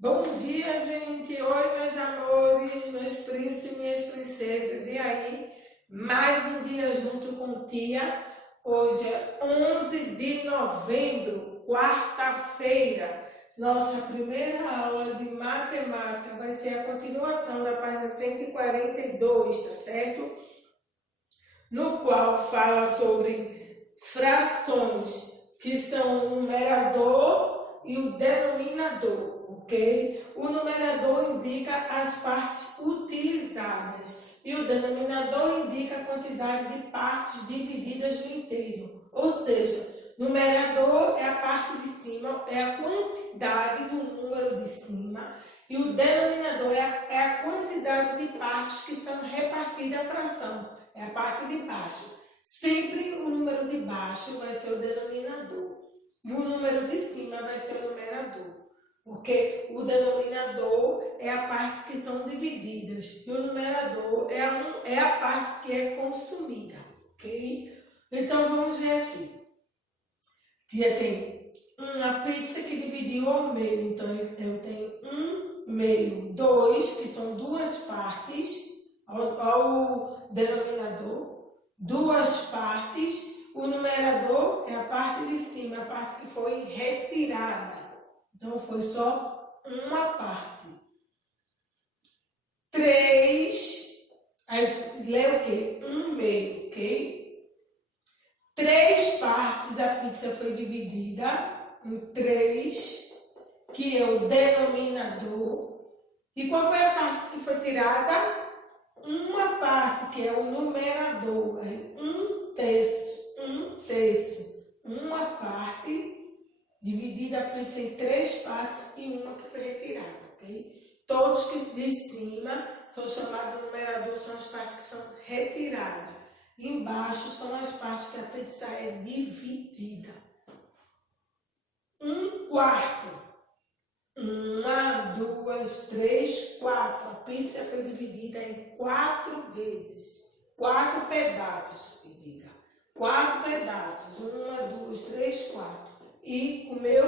Bom dia, gente! Oi, meus amores, meus príncipes e minhas princesas. E aí? Mais um dia junto com tia. Hoje é 11 de novembro, quarta-feira. Nossa primeira aula de matemática vai ser a continuação da página 142, tá certo? No qual fala sobre frações, que são o numerador e o denominador. Ok? O numerador indica as partes utilizadas e o denominador indica a quantidade de partes divididas no inteiro. Ou seja, numerador é a parte de cima, é a quantidade do número de cima, e o denominador é a quantidade de partes que são repartidas à fração, é a parte de baixo. Sempre o número de baixo vai ser o denominador e o número de cima vai ser o numerador. Porque o denominador é a parte que são divididas e o numerador é a parte que é consumida, ok? Então vamos ver aqui. Tia tem uma pizza que dividiu ao meio, então eu tenho um meio, dois, que são duas partes ao denominador, duas partes, o numerador é a parte de cima, a parte que foi retirada. Então, foi só uma parte. 3, aí lê o quê? Um meio, ok? 3 partes, a pizza foi dividida em 3, que é o denominador. E qual foi a parte que foi tirada? Uma parte, que é o numerador. Um terço. Uma parte dividida a pizza em 3 partes e uma que foi retirada, ok? Todos que de cima são chamados de numerador, são as partes que são retiradas. Embaixo são as partes que a pizza é dividida. Um quarto. 1, 2, 3, 4. A pizza foi dividida em 4 vezes. 4 pedaços, que diga. 4 pedaços. 1, 2, 3, 4. E comeu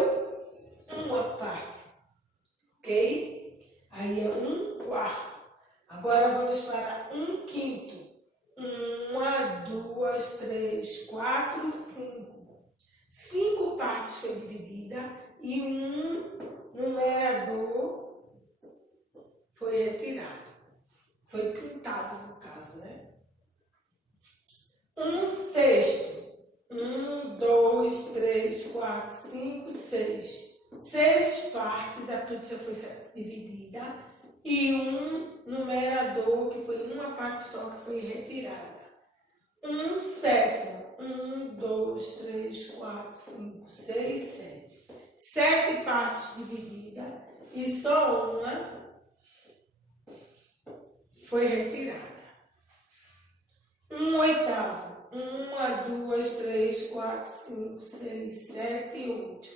uma parte, ok? Aí é um quarto. Agora vamos para um quinto. 1, 2, 3, 4, 5. 5 partes foi dividida e um numerador foi retirado. Foi pintado, no caso, né? Um sexto. 1, 2, 3, 4, 5, 6. 6 partes a pizza foi dividida e um numerador, que foi uma parte só, que foi retirada. Um sétimo. 1, 2, 3, 4, 5, 6, 7. 7 partes divididas e só uma foi retirada. Um oitavo. 1, 2, 3, 4, 5, 6, 7, 8.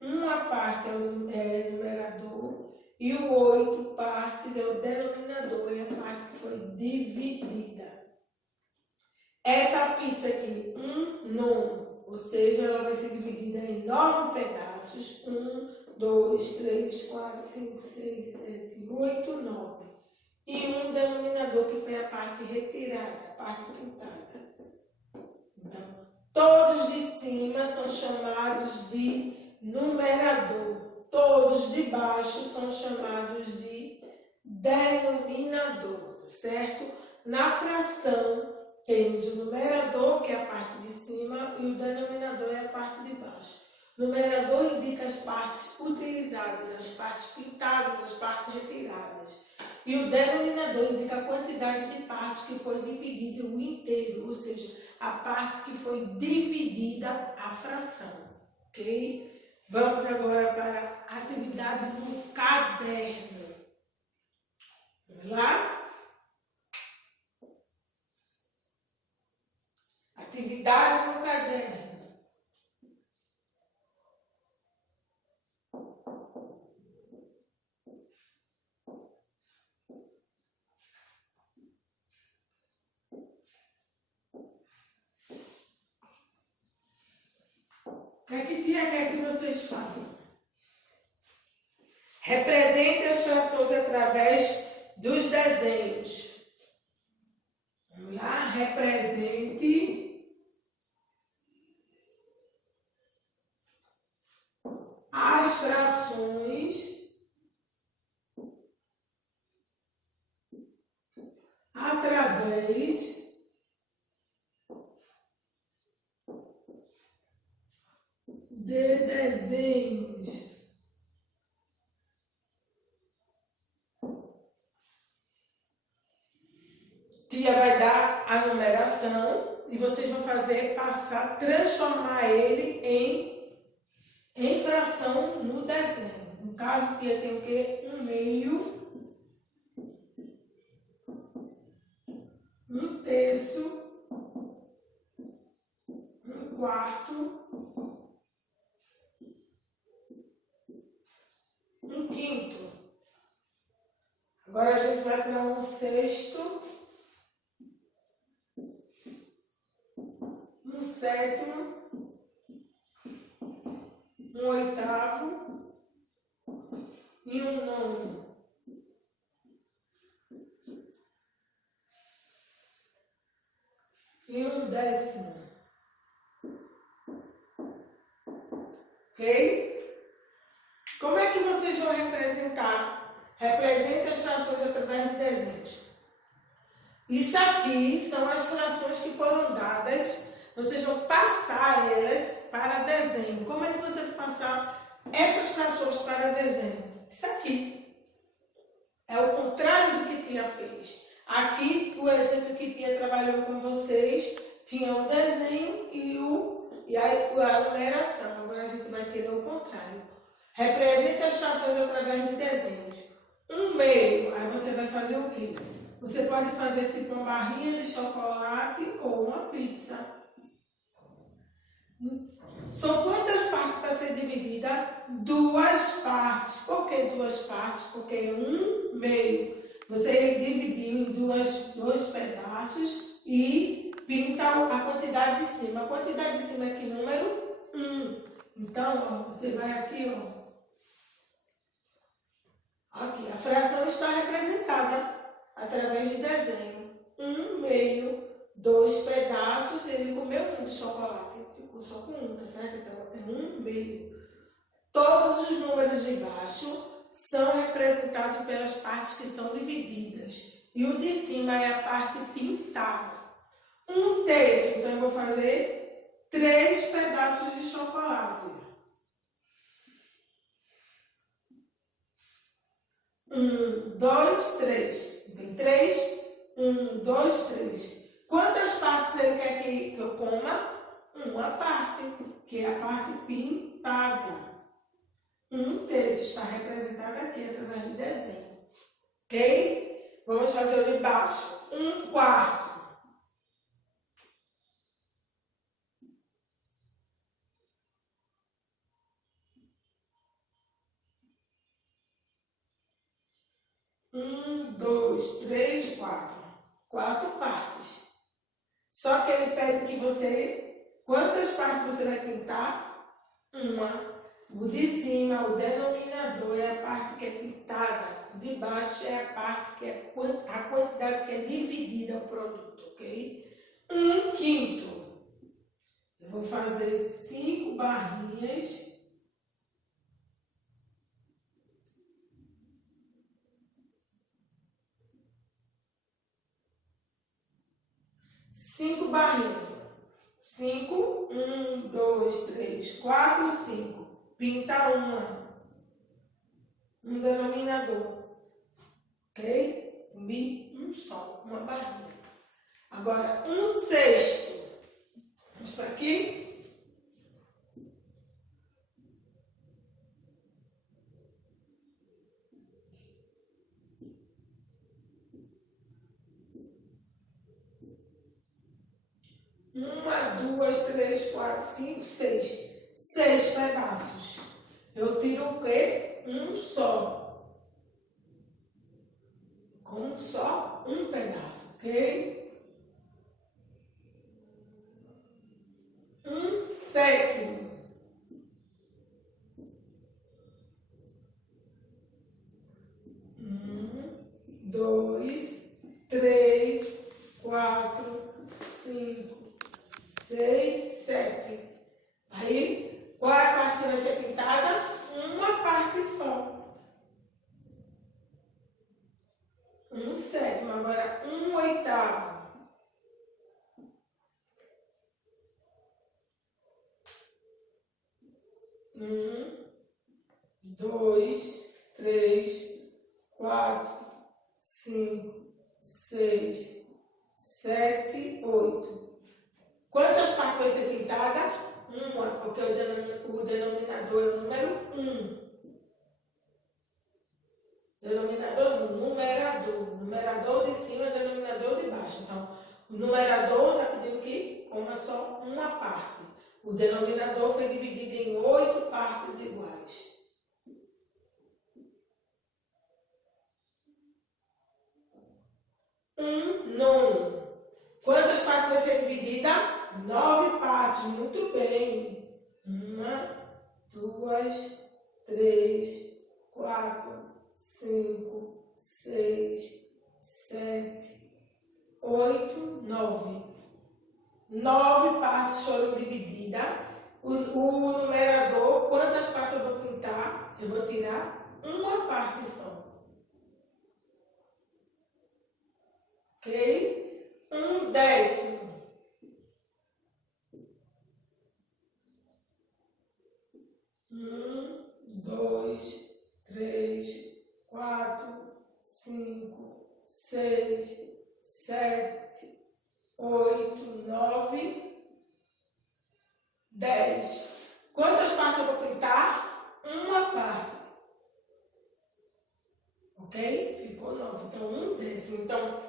Uma parte é o numerador e o 8 partes é o denominador, é a parte que foi dividida. Essa pizza aqui, um nono, ou seja, ela vai ser dividida em 9 pedaços. 1, 2, 3, 4, 5, 6, 7, 8, 9. E um denominador, que foi a parte retirada, a parte pintada. Então, todos de cima são chamados de numerador. Todos de baixo são chamados de denominador, certo? Na fração, temos o numerador, que é a parte de cima, e o denominador é a parte de baixo. O numerador indica as partes utilizadas, as partes pintadas, as partes retiradas. E o denominador indica a quantidade de partes que foi dividido o inteiro, ou seja, a parte que foi dividida a fração, ok? Vamos agora para a atividade no caderno. Vamos lá? Atividade no caderno. O que é que tia quer que vocês façam? Represente as frações através dos desenhos. Vamos lá, represente as frações através de desenhos. Tia vai dar a numeração e vocês vão transformar ele em fração no desenho. No caso, tia tem o quê? 1/2, 1/3, 1/4, 1/5. Agora a gente vai para 1/6, 1/7, 1/8 e 1/9. E 1/10. Ok? Como é que vocês vão representar? Represente as frações através de desenhos. Isso aqui são as frações que foram dadas. Vocês vão passar elas para desenho. Como é que você vai passar essas frações para desenho? Isso aqui. É o contrário do que Tia fez. Aqui, o exemplo que Tia trabalhou com vocês, tinha o desenho e a numeração. Agora a gente vai querer o contrário. Represente as frações através de desenhos. 1/2. Aí você vai fazer o quê? Você pode fazer tipo uma barrinha de chocolate ou uma pizza. São quantas partes para ser dividida? 2 partes. Por que 2 partes? Porque é 1/2. Você dividiu em dois pedaços e pinta a quantidade de cima. A quantidade de cima é que número? 1. Então, ó, você vai aqui, ó. Aqui, a fração está representada através de desenho. 1/2, 2 pedaços, ele comeu um de chocolate, ficou só com um, tá certo? Então, é 1/2. Todos os números de baixo são representados pelas partes que são divididas. E o de cima é a parte pintada. 1/3, então eu vou fazer 3 pedaços de chocolate. 1, 2, 3. Tem 3. 1, 2, 3. Quantas partes ele quer que eu coma? Uma parte, que é a parte pintada. 1/3 está representado aqui através de desenho. Ok? Vamos fazer o de baixo. 1/4. 1, 2, 3, 4. 4 partes. Só que ele pede que você... Quantas partes você vai pintar? Uma. O de cima, o denominador, é a parte que é pintada. O de baixo é a parte que é a quantidade que é dividida o produto, ok? 1/5. Eu vou fazer 5 barrinhas. 5 barrinhas. 5, 1, 2, 3, 4, 5. Pinta uma. Um denominador. Ok? Um só, uma barrinha. Agora, 1/6. Vamos para aqui. Uma, 2, 3, 4, 5, 6. 6 pedaços. Eu tiro o quê? Um só. Com só um pedaço, ok? 1/7. 1, 2, 3, 4, 5, 6, 7, 8. Quantas partes vai ser pintada? Uma, porque o denominador é o número 1. Denominador não, numerador. Numerador de cima, denominador de baixo. Então, o numerador está pedindo que coma só uma parte. O denominador foi dividido em 8 partes iguais. Nono. Quantas partes vai ser dividida? 9 partes. Muito bem. 1, 2, 3, 4, 5, 6, 7, 8, 9. 9 partes foram divididas. O numerador, quantas partes eu vou pintar? Eu vou tirar uma parte só. Ok? 1/10. 1, 2, 3, 4, 5, 6, 7, 8, 9, 10. Quantas partes eu vou pintar? Uma parte. Ok? Ficou 9. Então, 1/10. Então,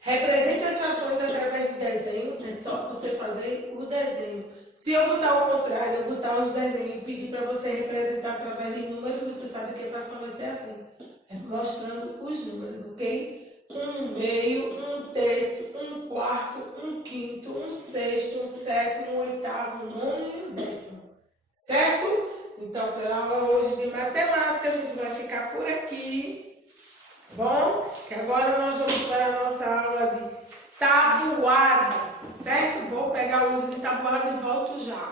represente as frações através de desenho. É só você fazer o desenho. Se eu botar ao contrário, eu botar os desenhos e pedir para você representar através de números, você sabe que a fração vai ser assim. É mostrando os números, ok? 1/2, 1/3, 1/4, 1/5, 1/6, 1/7, 1/8, 1/9 e 1/10. Certo? Então, pela aula hoje de matemática, a gente vai ficar por aqui. Bom? Que agora nós vamos para a nossa aula de tabuada. Certo? Vou pegar o livro de tabuada e volto já.